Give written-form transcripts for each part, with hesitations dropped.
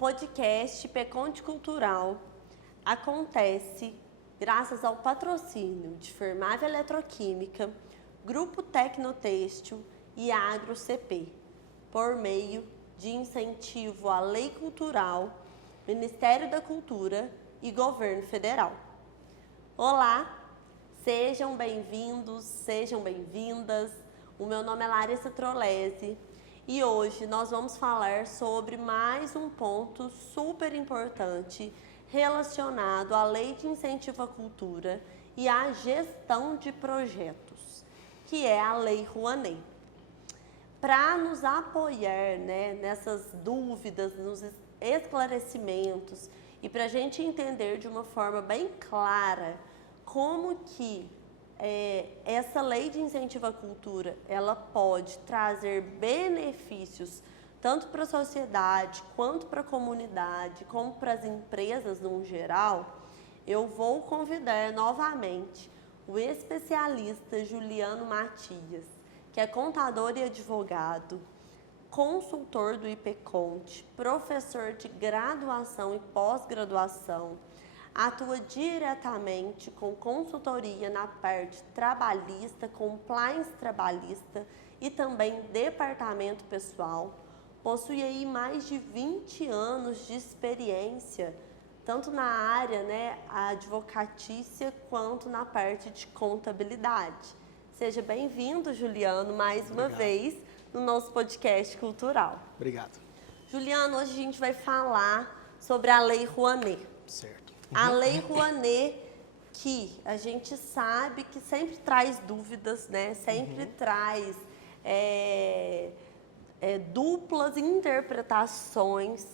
podcast Peconte Cultural acontece graças ao patrocínio de Firmave Eletroquímica, Grupo Tecnotêxtil e Agro CP, por meio de incentivo à Lei Cultural, Ministério da Cultura e Governo Federal. Olá, sejam bem-vindos, sejam bem-vindas. O meu nome é Larissa Trolesi e hoje nós vamos falar sobre mais um ponto super importante relacionado à Lei de Incentivo à Cultura e à gestão de projetos, que é a Lei Rouanet. Para nos apoiar, nessas dúvidas, nos esclarecimentos e para a gente entender de uma forma bem clara como que essa Lei de Incentivo à Cultura ela pode trazer benefícios tanto para a sociedade, quanto para a comunidade, como para as empresas no geral, eu vou convidar novamente o especialista Juliano Matias, que é contador e advogado, consultor do IPCONT, professor de graduação e pós-graduação, atua diretamente com consultoria na parte trabalhista, compliance trabalhista e também departamento pessoal. Possui aí mais de 20 anos de experiência, tanto na área advocatícia, quanto na parte de contabilidade. Seja bem-vindo, Juliano, mais uma vez no nosso podcast cultural. Obrigado. Juliano, hoje a gente vai falar sobre a Lei Rouanet. Certo. A Lei Rouanet, que a gente sabe que sempre traz dúvidas, Sempre traz duplas interpretações,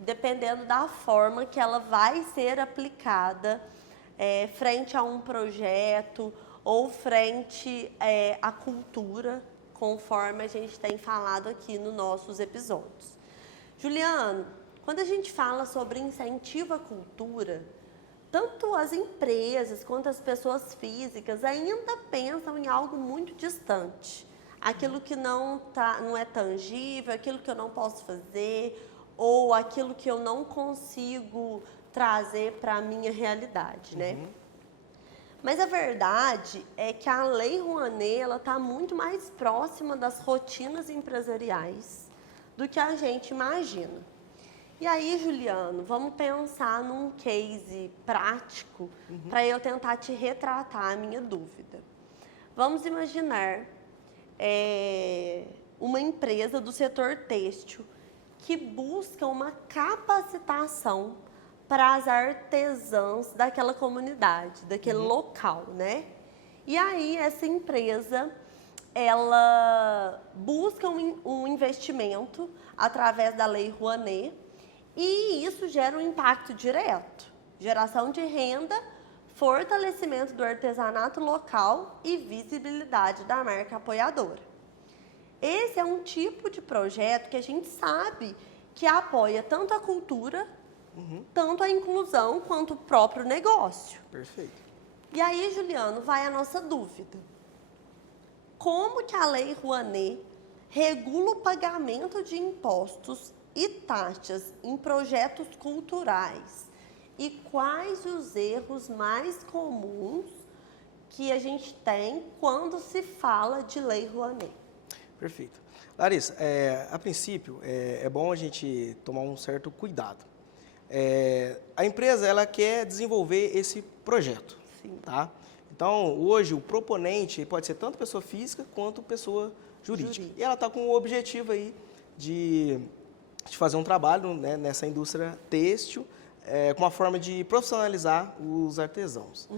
dependendo da forma que ela vai ser aplicada frente a um projeto ou frente à cultura, conforme a gente tem falado aqui nos nossos episódios. Juliano, quando a gente fala sobre incentivo à cultura, tanto as empresas quanto as pessoas físicas ainda pensam em algo muito distante. Aquilo que não é tangível, aquilo que eu não posso fazer, ou aquilo que eu não consigo trazer para a minha realidade, Mas a verdade é que a Lei Rouanet está muito mais próxima das rotinas empresariais do que a gente imagina. E aí, Juliano, vamos pensar num case prático para eu tentar te retratar a minha dúvida. Vamos imaginar uma empresa do setor têxtil que busca uma capacitação para as artesãs daquela comunidade, daquele local, E aí essa empresa, ela busca um investimento através da Lei Rouanet e isso gera um impacto direto, geração de renda, fortalecimento do artesanato local e visibilidade da marca apoiadora. Esse é um tipo de projeto que a gente sabe que apoia tanto a cultura, tanto a inclusão, quanto o próprio negócio. Perfeito. E aí, Juliano, vai a nossa dúvida. Como que a Lei Rouanet regula o pagamento de impostos e taxas em projetos culturais? E quais os erros mais comuns que a gente tem quando se fala de Lei Rouanet? Perfeito. Larissa, a princípio, é bom a gente tomar um certo cuidado. A empresa, ela quer desenvolver esse projeto, tá? Então, hoje, o proponente pode ser tanto pessoa física quanto pessoa jurídica. E ela está com o objetivo aí de fazer um trabalho nessa indústria têxtil, com uma forma de profissionalizar os artesãos.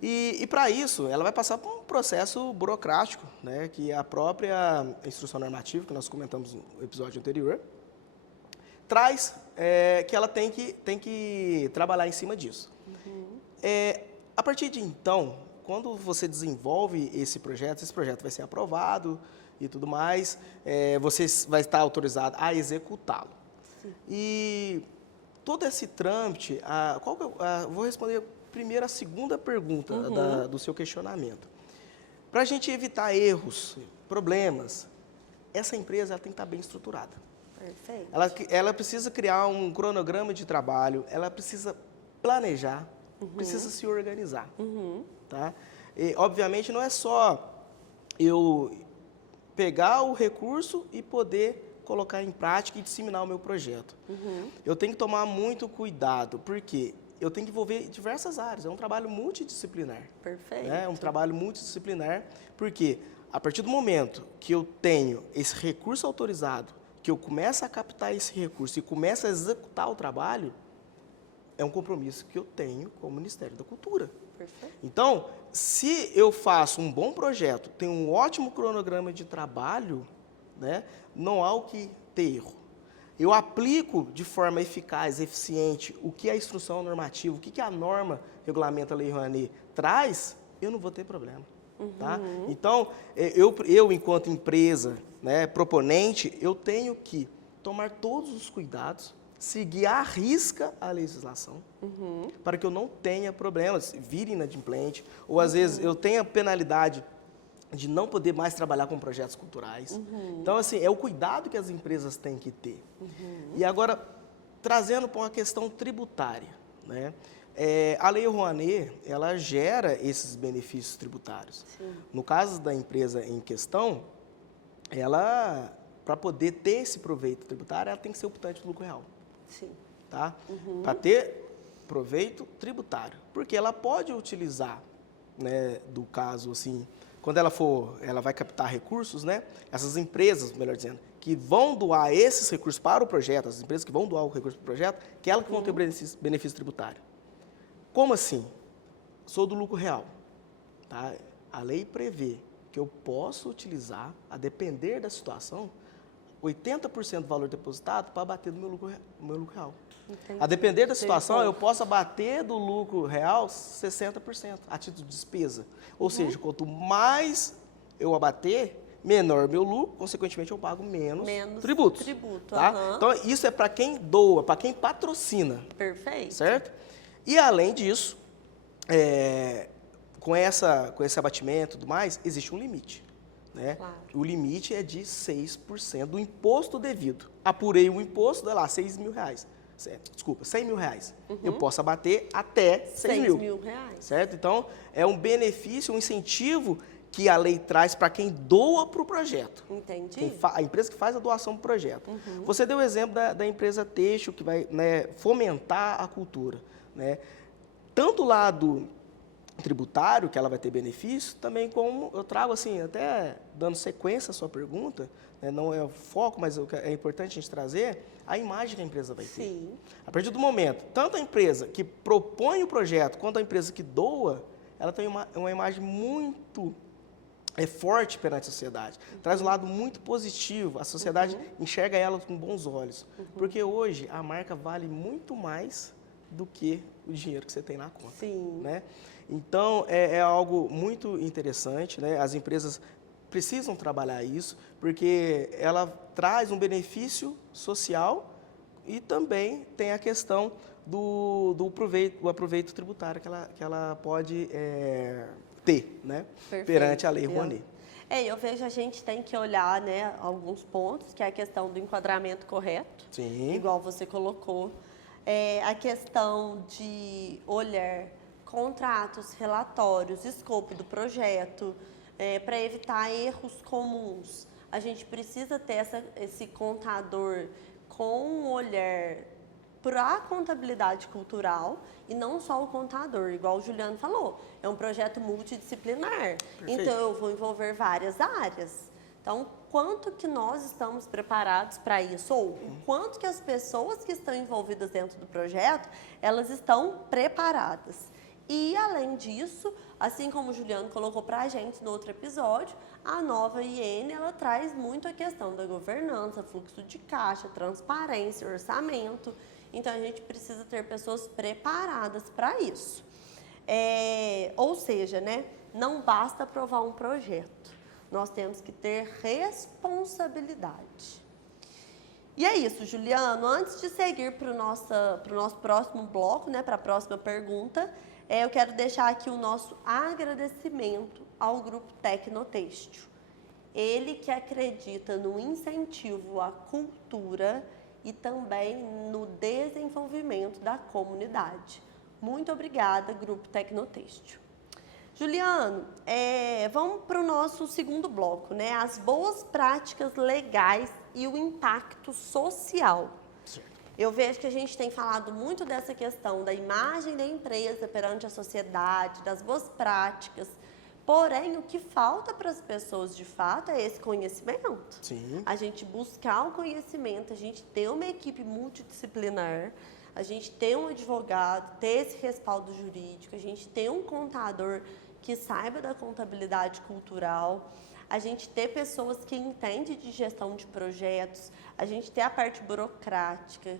E para isso, ela vai passar por um processo burocrático, que a própria instrução normativa, que nós comentamos no episódio anterior, traz que ela tem que trabalhar em cima disso. A partir de então, quando você desenvolve esse projeto vai ser aprovado e tudo mais, você vai estar autorizado a executá-lo. E todo esse trâmite, vou responder primeiro a segunda pergunta do seu questionamento. Para a gente evitar erros, problemas, essa empresa ela tem que estar bem estruturada. Perfeito. Ela precisa criar um cronograma de trabalho, ela precisa planejar, precisa se organizar. Tá? E, obviamente, não é só eu pegar o recurso e poder colocar em prática e disseminar o meu projeto. Eu tenho que tomar muito cuidado, porque eu tenho que envolver diversas áreas. É um trabalho multidisciplinar. Perfeito. É um trabalho multidisciplinar, porque a partir do momento que eu tenho esse recurso autorizado, que eu começo a captar esse recurso e começo a executar o trabalho, é um compromisso que eu tenho com o Ministério da Cultura. Perfeito. Então, se eu faço um bom projeto, tenho um ótimo cronograma de trabalho, né, não há o que ter erro. Eu aplico de forma eficaz, eficiente, o que a instrução normativa, o que a norma, regulamento, a Lei Rouanet traz, eu não vou ter problema. Tá? Então, eu enquanto empresa, né, proponente, eu tenho que tomar todos os cuidados, seguir à risca a legislação, para que eu não tenha problemas, vire inadimplente, ou às vezes eu tenha penalidade de não poder mais trabalhar com projetos culturais. Então, assim, é o cuidado que as empresas têm que ter. E agora, trazendo para uma questão tributária, né? A Lei Rouanet, ela gera esses benefícios tributários. Sim. No caso da empresa em questão, ela, para poder ter esse proveito tributário, ela tem que ser optante do lucro real. Sim. Tá? Para ter proveito tributário. Porque ela pode utilizar, né, do caso assim, quando ela vai captar recursos, né, essas empresas, melhor dizendo, que vão doar esses recursos para o projeto, as empresas que vão doar o recurso para o projeto, que elas que vão ter benefício tributário. Como assim? Sou do lucro real. Tá? A lei prevê que eu posso utilizar, a depender da situação, 80% do valor depositado para abater do meu lucro real. Entendi. A depender da situação, eu posso abater do lucro real 60% a título de despesa. Ou seja, quanto mais eu abater, menor meu lucro, consequentemente eu pago menos tributos. Tá? Então, isso é para quem doa, para quem patrocina. Perfeito. Certo? E, além disso, com esse abatimento e tudo mais, existe um limite. Né? Claro. O limite é de 6% do imposto devido. Apurei o imposto, dá lá, 6 mil reais. Desculpa, 100 mil reais. Eu posso abater até 6 mil. 6 mil reais. Certo? Então, é um benefício, um incentivo que a lei traz para quem doa para o projeto. Entendi. A empresa que faz a doação para o projeto. Você deu o exemplo da empresa têxtil, que vai, né, fomentar a cultura. Né? Tanto o lado tributário, que ela vai ter benefício, também como eu trago, assim, até dando sequência à sua pergunta, né, não é o foco, mas é importante a gente trazer a imagem que a empresa vai ter. Sim. A partir do momento, tanto a empresa que propõe o projeto, quanto a empresa que doa, ela tem uma imagem muito forte perante a sociedade. Traz um lado muito positivo, a sociedade enxerga ela com bons olhos. Porque hoje a marca vale muito mais do que o dinheiro que você tem na conta. Sim. Né? Então, é algo muito interessante, né? As empresas precisam trabalhar isso, porque ela traz um benefício social e também tem a questão do aproveito tributário que ela pode ter, né? Perante a Lei Rouanet. Eu vejo a gente tem que olhar, né, alguns pontos, que é a questão do enquadramento correto, Sim. igual você colocou. A questão de olhar contratos, relatórios, escopo do projeto, para evitar erros comuns. A gente precisa ter esse contador com um olhar para a contabilidade cultural e não só o contador, igual o Juliano falou. É um projeto multidisciplinar, então eu vou envolver várias áreas. Então, quanto que nós estamos preparados para isso? Ou o quanto que as pessoas que estão envolvidas dentro do projeto, elas estão preparadas. E, além disso, assim como o Juliano colocou para a gente no outro episódio, a nova IN, ela traz muito a questão da governança, fluxo de caixa, transparência, orçamento. Então, a gente precisa ter pessoas preparadas para isso. Ou seja, né, não basta aprovar um projeto. Nós temos que ter responsabilidade. E é isso, Juliano. Antes de seguir para o nosso próximo bloco, né, para a próxima pergunta, eu quero deixar aqui o nosso agradecimento ao Grupo Tecnotêxtil. ele que acredita no incentivo à cultura e também no desenvolvimento da comunidade. Muito obrigada, Grupo Tecnotêxtil. Juliano, vamos para o nosso segundo bloco, né? As boas práticas legais e o impacto social. Certo. Eu vejo que a gente tem falado muito dessa questão da imagem da empresa perante a sociedade, das boas práticas. Porém, o que falta para as pessoas, de fato, é esse conhecimento. Sim. A gente buscar o conhecimento, a gente ter uma equipe multidisciplinar, a gente ter um advogado, ter esse respaldo jurídico, a gente ter um contador que saiba da contabilidade cultural, a gente ter pessoas que entendem de gestão de projetos, a gente ter a parte burocrática,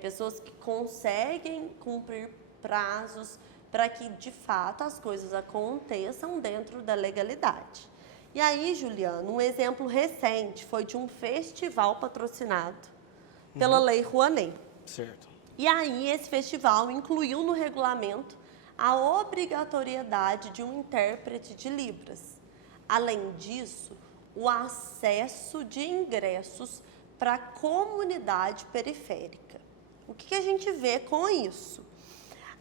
pessoas que conseguem cumprir prazos para que, de fato, as coisas aconteçam dentro da legalidade. E aí, Juliano, um exemplo recente foi de um festival patrocinado pela Lei Rouanet. Certo. E aí, esse festival incluiu no regulamento a obrigatoriedade de um intérprete de Libras. Além disso, o acesso de ingressos para a comunidade periférica. O que a gente vê com isso?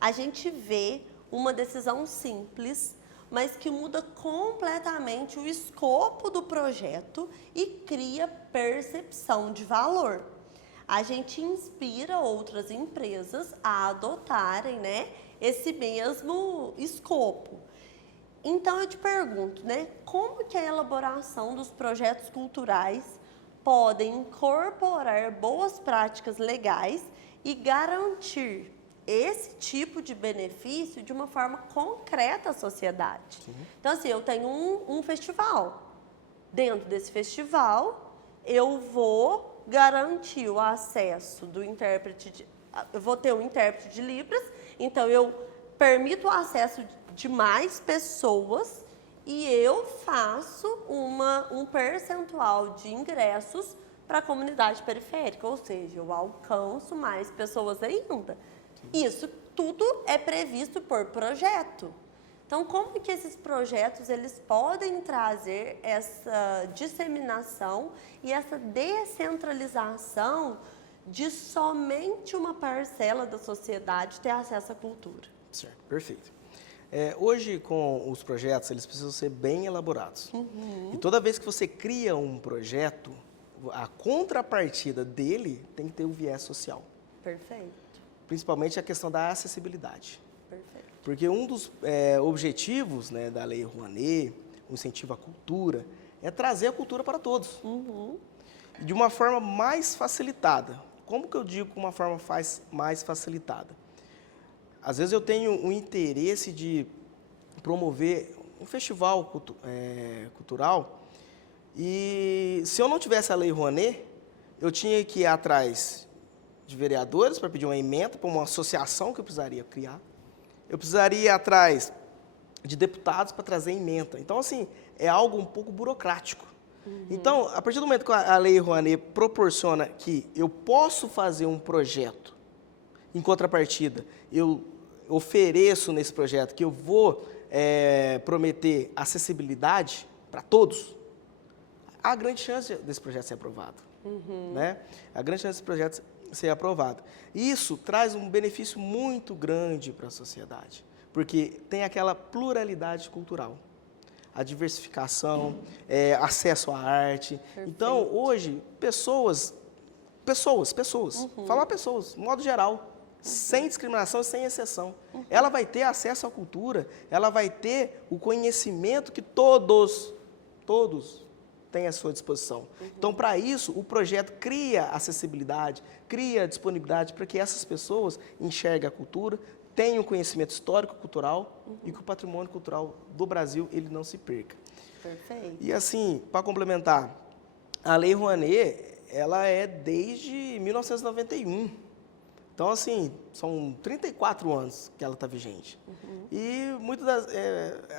A gente vê uma decisão simples, mas que muda completamente o escopo do projeto e cria percepção de valor. A gente inspira outras empresas a adotarem, né, esse mesmo escopo. Então, eu te pergunto, né, como que a elaboração dos projetos culturais podem incorporar boas práticas legais e garantir esse tipo de benefício de uma forma concreta à sociedade? Sim. Então, assim, eu tenho um festival. Dentro desse festival, eu vou garantir o acesso do intérprete, eu vou ter um intérprete de Libras, então eu permito o acesso de mais pessoas e eu faço um percentual de ingressos para a comunidade periférica, ou seja, eu alcanço mais pessoas ainda. Isso tudo é previsto por projeto. Então, como que esses projetos eles podem trazer essa disseminação e essa descentralização de somente uma parcela da sociedade ter acesso à cultura? Certo, perfeito. Hoje, com os projetos, eles precisam ser bem elaborados. Uhum. E toda vez que você cria um projeto, a contrapartida dele tem que ter o viés social. Perfeito. Principalmente a questão da acessibilidade. Perfeito. Porque um dos objetivos, né, da Lei Rouanet, o incentivo à cultura, é trazer a cultura para todos. Uhum. De uma forma mais facilitada. Como que eu digo que uma forma mais facilitada? Às vezes eu tenho um interesse de promover um festival cultural e se eu não tivesse a Lei Rouanet, eu tinha que ir atrás de vereadores para pedir uma emenda para uma associação que eu precisaria criar. Eu precisaria ir atrás de deputados para trazer emenda. Então, assim, é algo um pouco burocrático. Uhum. Então, a partir do momento que a Lei Rouanet proporciona que eu posso fazer um projeto, em contrapartida, eu ofereço nesse projeto que eu vou prometer acessibilidade para todos, há grande chance desse projeto ser aprovado. Uhum. Né? Há grande chance desse projeto ser aprovado. Isso traz um benefício muito grande para a sociedade, porque tem aquela pluralidade cultural, a diversificação, acesso à arte. Perfeito. Então, hoje, pessoas, falar pessoas, de modo geral, sem discriminação e sem exceção. Ela vai ter acesso à cultura, ela vai ter o conhecimento que todos têm à sua disposição. Então, para isso, o projeto cria acessibilidade, cria disponibilidade para que essas pessoas enxerguem a cultura, tenham conhecimento histórico, cultural e que o patrimônio cultural do Brasil ele não se perca. Perfeito. E assim, para complementar, a Lei Rouanet, ela é desde 1991. Então, assim, são 34 anos que ela está vigente. E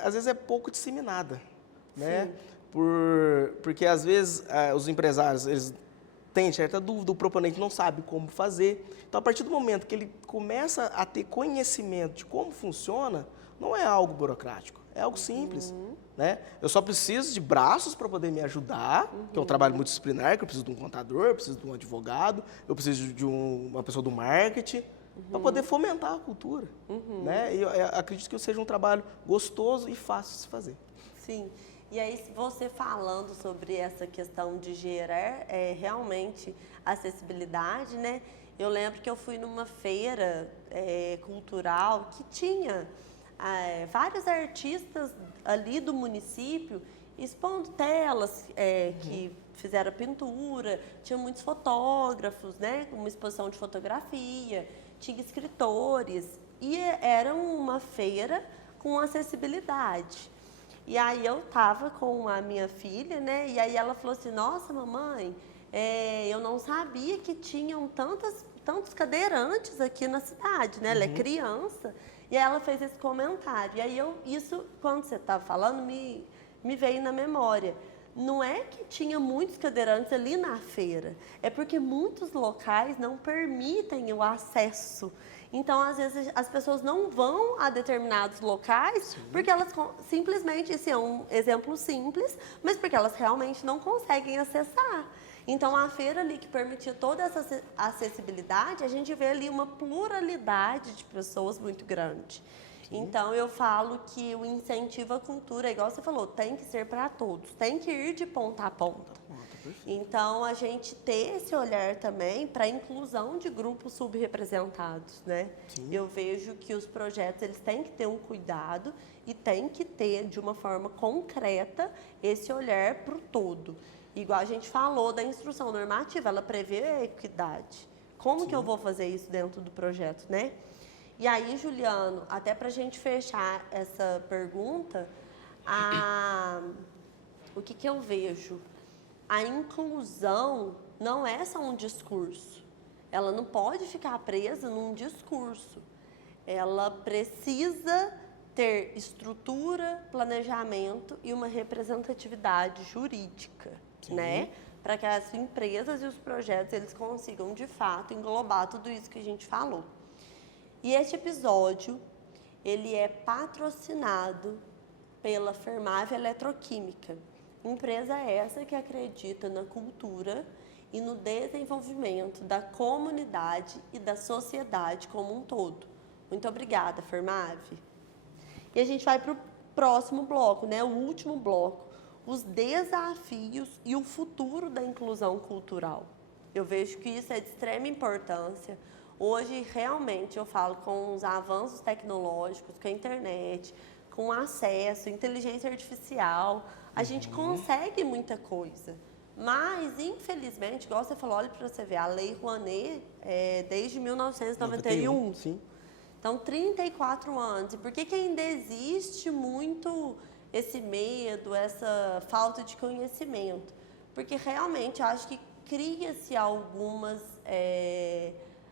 às vezes é pouco disseminada, né? Porque às vezes os empresários eles têm certa dúvida, o proponente não sabe como fazer. Então, a partir do momento que ele começa a ter conhecimento de como funciona, não é algo burocrático, é algo simples. Né? Eu só preciso de braços para poder me ajudar, que é um trabalho multidisciplinar, que eu preciso de um contador, eu preciso de um advogado, eu preciso de uma pessoa do marketing, para poder fomentar a cultura. Né? E eu acredito que seja um trabalho gostoso e fácil de se fazer. Sim. E aí, você falando sobre essa questão de gerar realmente acessibilidade, né? Eu lembro que eu fui numa feira cultural que tinha vários artistas ali do município expondo telas que fizeram pintura, tinha muitos fotógrafos, né? Uma exposição de fotografia, tinha escritores, e era uma feira com acessibilidade. E aí eu tava com a minha filha, né? E aí ela falou assim, nossa, mamãe, eu não sabia que tinham tantos cadeirantes aqui na cidade, né? Ela é criança. E aí ela fez esse comentário. E aí isso, quando você estava falando, me veio na memória. Não é que tinha muitos cadeirantes ali na feira, é porque muitos locais não permitem o acesso. Então, às vezes, as pessoas não vão a determinados locais porque elas simplesmente, esse é um exemplo simples, mas porque elas realmente não conseguem acessar. Então, a feira ali que permitia toda essa acessibilidade, a gente vê ali uma pluralidade de pessoas muito grande. Então, eu falo que o incentivo à cultura, igual você falou, tem que ser para todos, tem que ir de ponta a ponta. Então, a gente ter esse olhar também para a inclusão de grupos subrepresentados, né? Eu vejo que os projetos, eles têm que ter um cuidado e têm que ter, de uma forma concreta, esse olhar para o todo. Igual a gente falou da instrução normativa, ela prevê a equidade. Como que eu vou fazer isso dentro do projeto, né? E aí, Juliano, até para a gente fechar essa pergunta, o que eu vejo? A inclusão não é só um discurso. Ela não pode ficar presa num discurso. Ela precisa ter estrutura, planejamento e uma representatividade jurídica, né? Para que as empresas e os projetos eles consigam, de fato, englobar tudo isso que a gente falou. E este episódio, ele é patrocinado pela Fermave Eletroquímica, empresa essa que acredita na cultura e no desenvolvimento da comunidade e da sociedade como um todo. Muito obrigada, Fermave. E a gente vai para o próximo bloco, né? O último bloco, os desafios e o futuro da inclusão cultural. Eu vejo que isso é de extrema importância. Hoje, realmente, eu falo com os avanços tecnológicos, com a internet, com acesso, inteligência artificial, a gente consegue muita coisa. Mas, infelizmente, igual você falou, olha para você ver, a Lei Rouanet é desde 1991. Sim. Então, 34 anos. E por que ainda existe muito esse medo, essa falta de conhecimento? Porque, realmente, acho que cria-se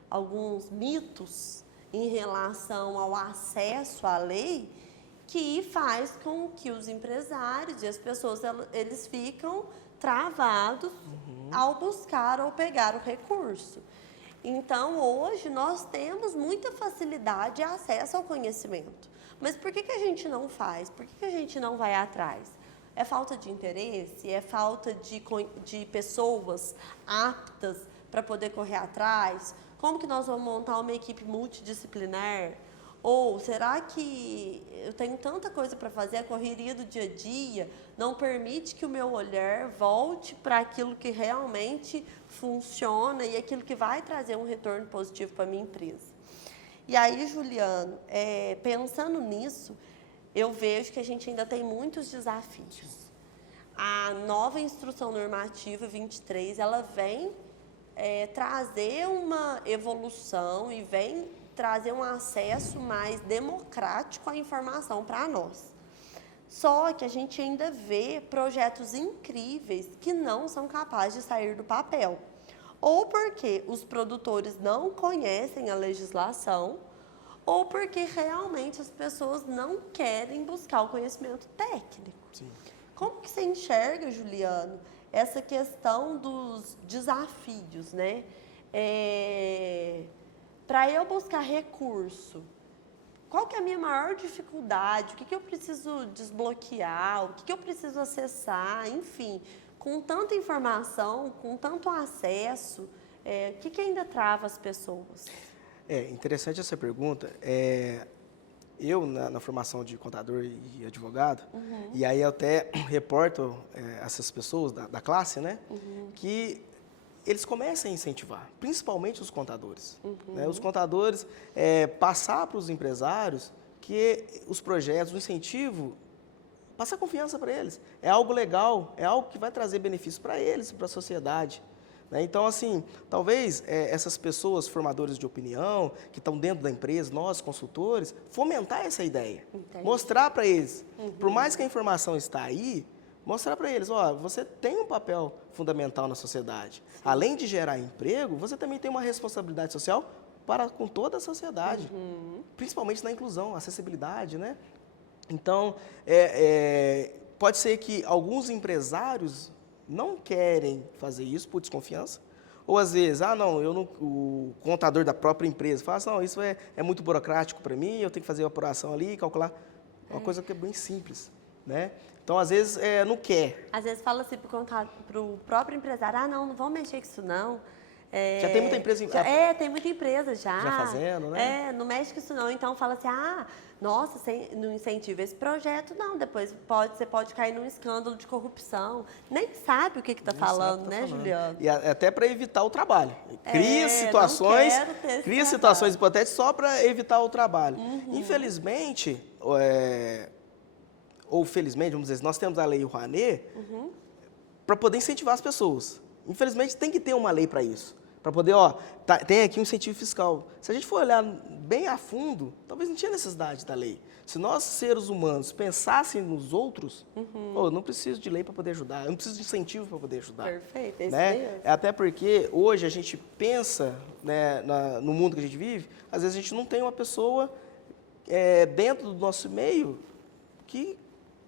alguns mitos em relação ao acesso à lei que faz com que os empresários e as pessoas, eles ficam travados ao buscar ou pegar o recurso. Então, hoje, nós temos muita facilidade e acesso ao conhecimento. Mas por que a gente não faz? Por que a gente não vai atrás? É falta de interesse? É falta de pessoas aptas para poder correr atrás? Como que nós vamos montar uma equipe multidisciplinar? Ou será que eu tenho tanta coisa para fazer, a correria do dia a dia não permite que o meu olhar volte para aquilo que realmente funciona e aquilo que vai trazer um retorno positivo para a minha empresa? E aí, Juliano, pensando nisso, eu vejo que a gente ainda tem muitos desafios. A nova Instrução Normativa 23, ela vem trazer uma evolução e vem trazer um acesso mais democrático à informação para nós. Só que a gente ainda vê projetos incríveis que não são capazes de sair do papel. Ou porque os produtores não conhecem a legislação, ou porque realmente as pessoas não querem buscar o conhecimento técnico. Sim. Como que você enxerga, Juliano, essa questão dos desafios, né? Para eu buscar recurso, qual que é a minha maior dificuldade, o que eu preciso desbloquear, o que eu preciso acessar, enfim, com tanta informação, com tanto acesso, o que ainda trava as pessoas? Interessante essa pergunta. Eu, na formação de contador e advogado, e aí eu até reporto essas pessoas da classe, né, que eles comecem a incentivar, principalmente os contadores. Né? Os contadores passar para os empresários que os projetos, o incentivo, passar confiança para eles. É algo legal, é algo que vai trazer benefícios para eles e para a sociedade. Né? Então, assim, talvez essas pessoas, formadores de opinião, que estão dentro da empresa, nós, consultores, fomentar essa ideia. Entendi. Mostrar para eles, por mais que a informação está aí, mostrar para eles, você tem um papel fundamental na sociedade. Sim. Além de gerar emprego, você também tem uma responsabilidade social para com toda a sociedade, principalmente na inclusão, acessibilidade, né? Então, pode ser que alguns empresários não querem fazer isso por desconfiança, ou às vezes, o contador da própria empresa fala assim, não, isso é muito burocrático para mim, eu tenho que fazer a apuração ali, calcular, uma coisa que é bem simples, né? Então, às vezes, não quer. Às vezes fala assim para o próprio empresário, não vão mexer com isso não. Já tem muita empresa... tem muita empresa já. Já fazendo, né? Não mexe com isso não. Então, fala assim, nossa, não incentiva esse projeto, não. Depois você pode cair num escândalo de corrupção. Nem sabe o que está falando, né, Juliano? E até para evitar o trabalho. Cria situações hipotéticas só para evitar o trabalho. Infelizmente, ou felizmente, vamos dizer, nós temos a Lei Rouanet para poder incentivar as pessoas. Infelizmente, tem que ter uma lei para isso. Para poder, tem aqui um incentivo fiscal. Se a gente for olhar bem a fundo, talvez não tinha necessidade da lei. Se nós, seres humanos, pensássemos nos outros, eu não preciso de lei para poder ajudar, eu não preciso de incentivo para poder ajudar. Perfeito, é isso né? mesmo. Até porque hoje a gente pensa, né, no mundo que a gente vive, às vezes a gente não tem uma pessoa dentro do nosso meio que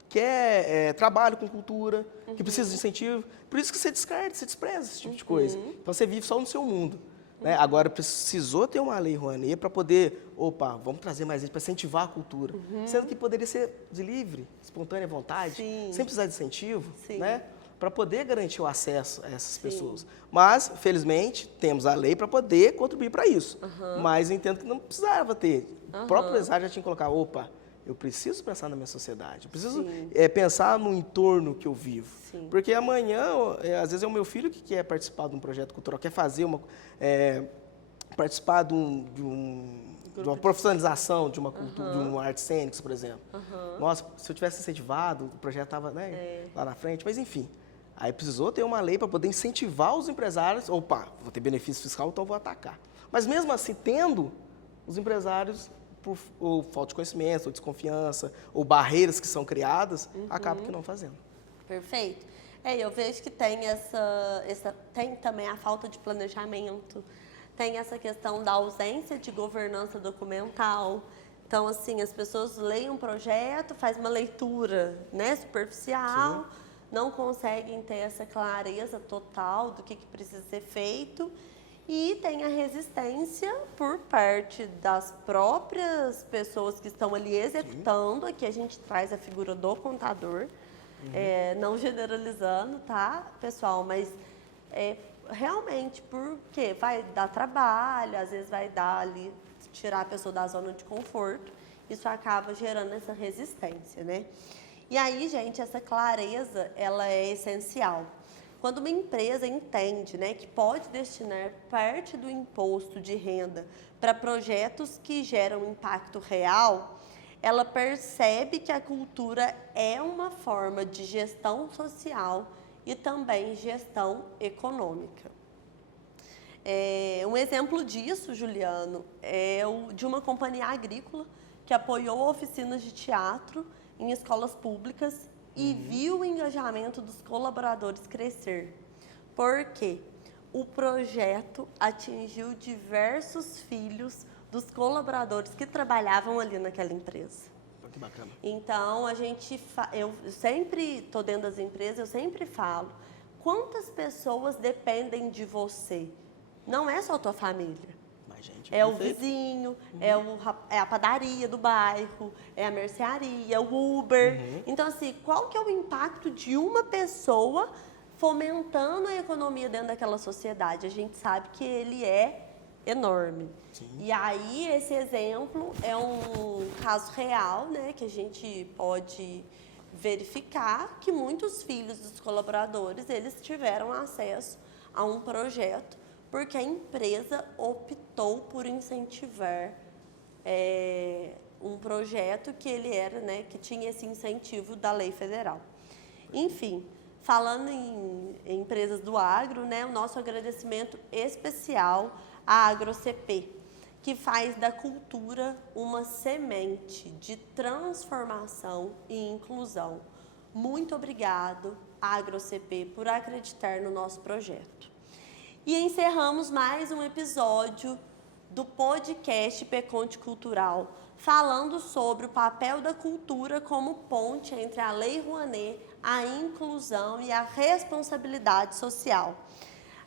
quer trabalho com cultura, que precisa de incentivo. Por isso que você descarta, você despreza esse tipo de coisa. Então você vive só no seu mundo. Né? Agora precisou ter uma lei Rouanet para poder, vamos trazer mais gente para incentivar a cultura. Sendo que poderia ser de livre, espontânea vontade, sem precisar de incentivo, né? Para poder garantir o acesso a essas pessoas. Mas, felizmente, temos a lei para poder contribuir para isso. Mas eu entendo que não precisava ter. O próprio empresário já tinha que colocar, eu preciso pensar na minha sociedade, eu preciso pensar no entorno que eu vivo. Porque amanhã, às vezes é o meu filho que quer participar de um projeto cultural, quer fazer participar de uma profissionalização de uma cultura, de uma arte cênica, por exemplo. Nossa, se eu tivesse incentivado, o projeto estava lá na frente, mas enfim. Aí precisou ter uma lei para poder incentivar os empresários, vou ter benefício fiscal, então vou atacar. Mas mesmo assim, tendo, os empresários, ou falta de conhecimento, ou desconfiança, ou barreiras que são criadas, acabam que não fazendo. Perfeito. Eu vejo que tem tem também a falta de planejamento, tem essa questão da ausência de governança documental. Então, assim, as pessoas leem um projeto, fazem uma leitura, né, superficial, não conseguem ter essa clareza total do que precisa ser feito. E tem a resistência por parte das próprias pessoas que estão ali executando. Aqui a gente traz a figura do contador, não generalizando, tá, pessoal? Mas realmente porque vai dar trabalho, às vezes vai dar ali, tirar a pessoa da zona de conforto. Isso acaba gerando essa resistência, né? E aí, gente, essa clareza, ela é essencial. Quando uma empresa entende, né, que pode destinar parte do imposto de renda para projetos que geram impacto real, ela percebe que a cultura é uma forma de gestão social e também gestão econômica. Um exemplo disso, Juliano, é o de uma companhia agrícola que apoiou oficinas de teatro em escolas públicas e viu o engajamento dos colaboradores crescer. Porque o projeto atingiu diversos filhos dos colaboradores que trabalhavam ali naquela empresa. Que bacana. Então, eu sempre estou dentro das empresas, eu sempre falo, quantas pessoas dependem de você? Não é só a tua família. É o Perfeito. vizinho, é a padaria do bairro, é a mercearia, o Uber. Então, assim, qual que é o impacto de uma pessoa fomentando a economia dentro daquela sociedade? A gente sabe que ele é enorme. Sim. E aí, esse exemplo é um caso real, né, que a gente pode verificar que muitos filhos dos colaboradores, eles tiveram acesso a um projeto porque a empresa optou por incentivar um projeto que ele era, né, que tinha esse incentivo da lei federal. Enfim, falando em empresas do agro, né, o nosso agradecimento especial à AgroCP, que faz da cultura uma semente de transformação e inclusão. Muito obrigado, AgroCP, por acreditar no nosso projeto. E encerramos mais um episódio do podcast Peconte Cultural, falando sobre o papel da cultura como ponte entre a Lei Rouanet, a inclusão e a responsabilidade social.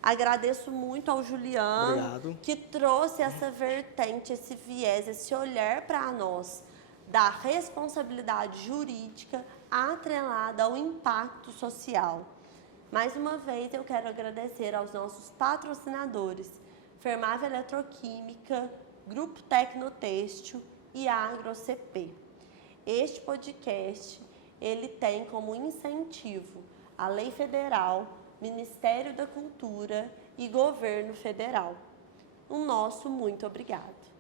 Agradeço muito ao Juliano, Obrigado. que trouxe essa vertente, esse viés, esse olhar para nós da responsabilidade jurídica atrelada ao impacto social. Mais uma vez, eu quero agradecer aos nossos patrocinadores, Fermave Eletroquímica, Grupo Tecnotêxtil e AgroCP. Este podcast, ele tem como incentivo a Lei Federal, Ministério da Cultura e Governo Federal. Um nosso muito obrigado.